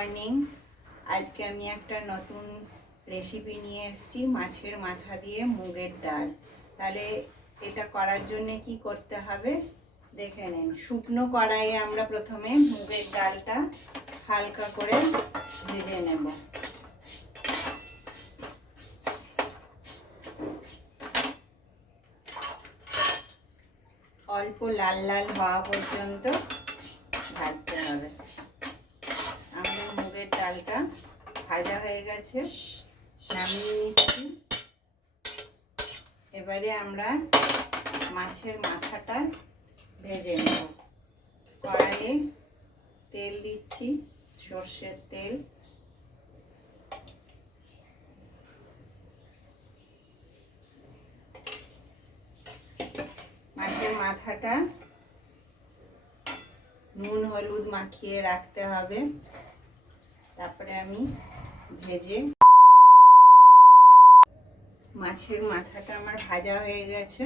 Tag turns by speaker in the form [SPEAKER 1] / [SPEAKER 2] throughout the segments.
[SPEAKER 1] Morning আজকে আমি একটা নতুন রেসিপি নিয়ে এসেছি, মাছের মাথা দিয়ে মুগের ডাল। তাহলে এটা করার জন্যে কি করতে হবে? দেখে নিন। শুকনো কড়াইয়ে আমরা প্রথমে মুগের ডালটা হালকা করে ভেজে নেব। অল্প লাল লাল হওয়া পর্যন্ত ভাজতে হবে। আমাদের ডালটা ভাজা হয়ে গেছে। নামিয়ে নিচ্ছি। এবারে আমরা মাছের মাথাটা ভেজে নেব। কড়াইয়ে তেল দিচ্ছি, সর্ষের তেল। মাছের মাথাটা নুন, হলুদ মাখিয়ে রাখতে হবে। তারপরে আমি ভেজে মাছের মাথাটা আমার ভাজা হয়ে গেছে।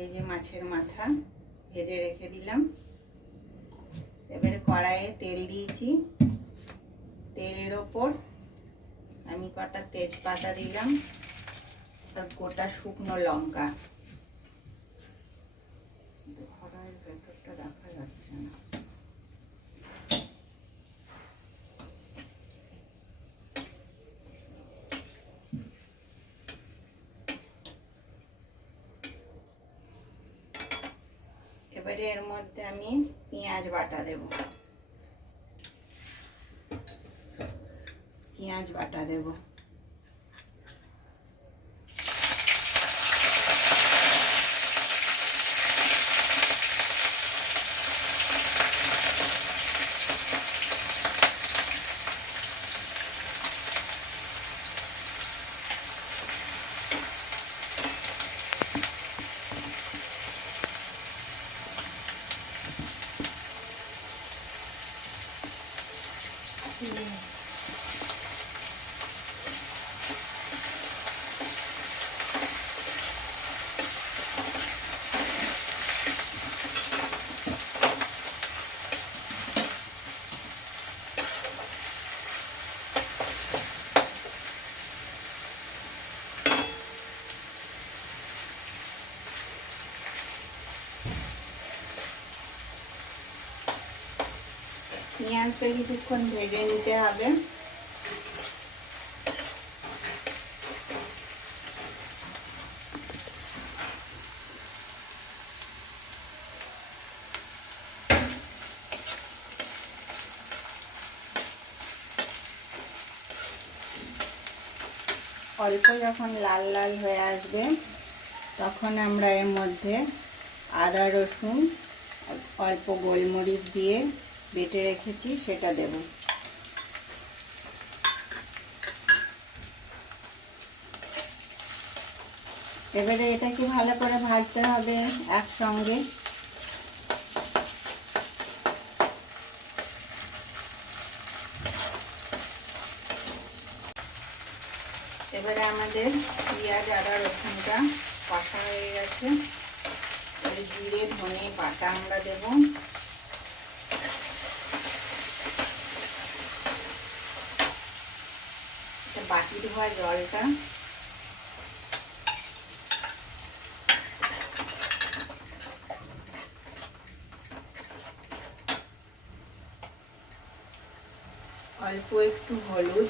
[SPEAKER 1] এই যে মাছের মাথা ভেজে রেখে দিলাম। এবারে কড়াইয়ে তেল দিয়েছি। তেলের ওপর আমি কটা তেজপাতা দিলাম আর গোটা শুকনো লঙ্কা। ভেতরটা দেখা যাচ্ছে না। এবারে এর মধ্যে আমি পেঁয়াজ বাটা দেব। পেঁয়াজ বাটা দেব। পেঁয়াজটা কিছুক্ষণ ভেজে নিতে হবে। অল্প যখন লাল লাল হয়ে আসবে, তখন আমরা এর মধ্যে আদা রসুন, অল্প গোলমরিচ দিয়ে বেটে রেখেছি, সেটা দেব। এবারে এটাকে ভালো করে ভাজতে হবে একসঙ্গে। এবারে আমাদের পেঁয়াজ, আদা, রসুনটা কষা হয়ে গেছে। জিরে, ধনে বাটা আমরা দেবো। বাটি ধোয়া জলটা অল্প একটু হলুদ।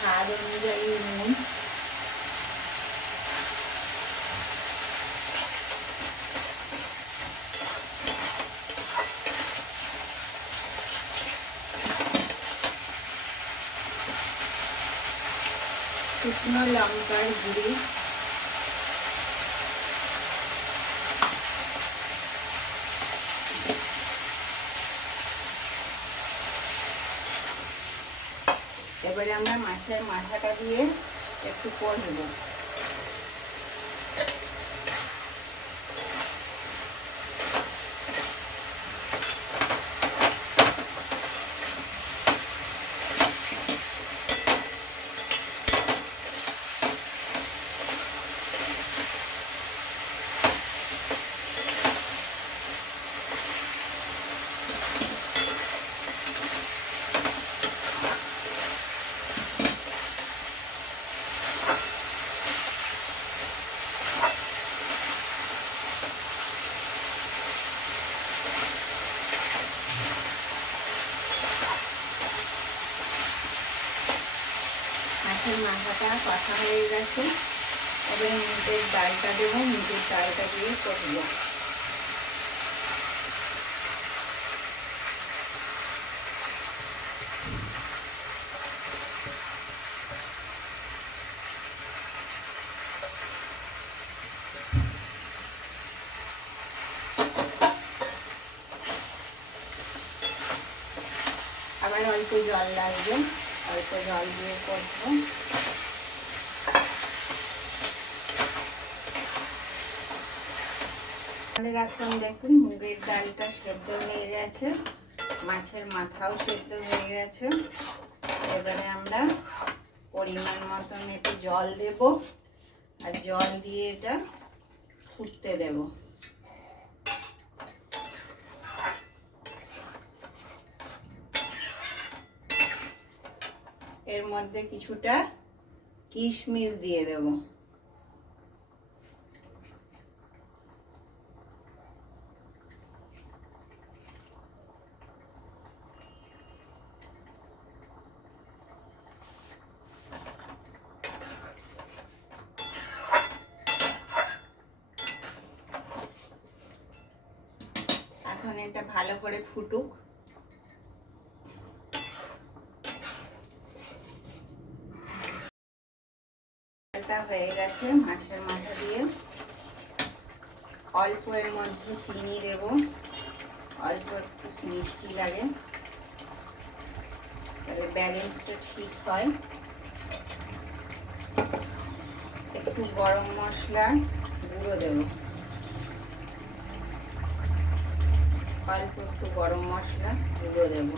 [SPEAKER 1] স্বাদ অনুযায়ী নুন। শুকনো লঙ্কার গুঁড়ি। এবারে আমরা মাছের মাথাটা দিয়ে একটু কষবো মাথাটা কষা হয়ে গেছে। এবারে মুগের ডালটা দেবো, মুগের ডালটা দিয়ে করব। আবার অল্প জল লাগবে, অল্প জল দিয়ে করব। আমাদের এখন দেখুন, মুগের ডালটা সেদ্ধ হয়ে গেছে, মাছের মাথাও সেদ্ধ হয়ে গেছে। এবারে আমরা পরিমাণ মতন এতে জল দেব, আর জল দিয়ে এটা ফুটতে দেবো। এর মধ্যে কিছুটা কিশমিশ দিয়ে দেব। এখন এটা ভালো করে ফুটুক। হয়ে গেছে মাছের মাথা দিয়ে। অল্প এর মধ্যে চিনি দেব। অল্প একটু মিষ্টি লাগে। তাহলে ব্যালেন্সটা ঠিক হয়। একটু গরম মশলা গুঁড়ো দেব। অল্প একটু গরম মশলা গুঁড়ো দেবো।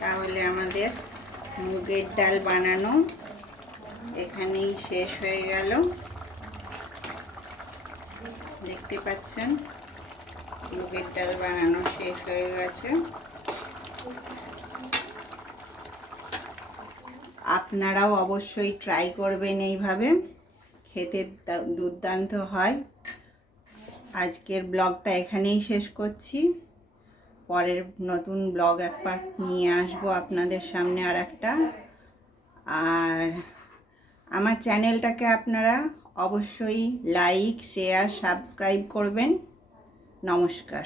[SPEAKER 1] তাহলে আমাদের মুগের ডাল বানানো এখানেই শেষ হয়ে গেল। দেখতে পাচ্ছেন মুগের ডাল বানানো শেষ হয়ে গেছে। আপনারাও অবশ্যই ট্রাই করবেন এইভাবে। খেতে দুর্দান্ত হয়। আজকের ব্লগটা এখানেই শেষ করছি। পরের নতুন ব্লগ একবার নিয়ে আসব আপনাদের সামনে আর একটা আর আমার চ্যানেলটাকে আপনারা অবশ্যই লাইক শেয়ার সাবস্ক্রাইব করবেন। নমস্কার।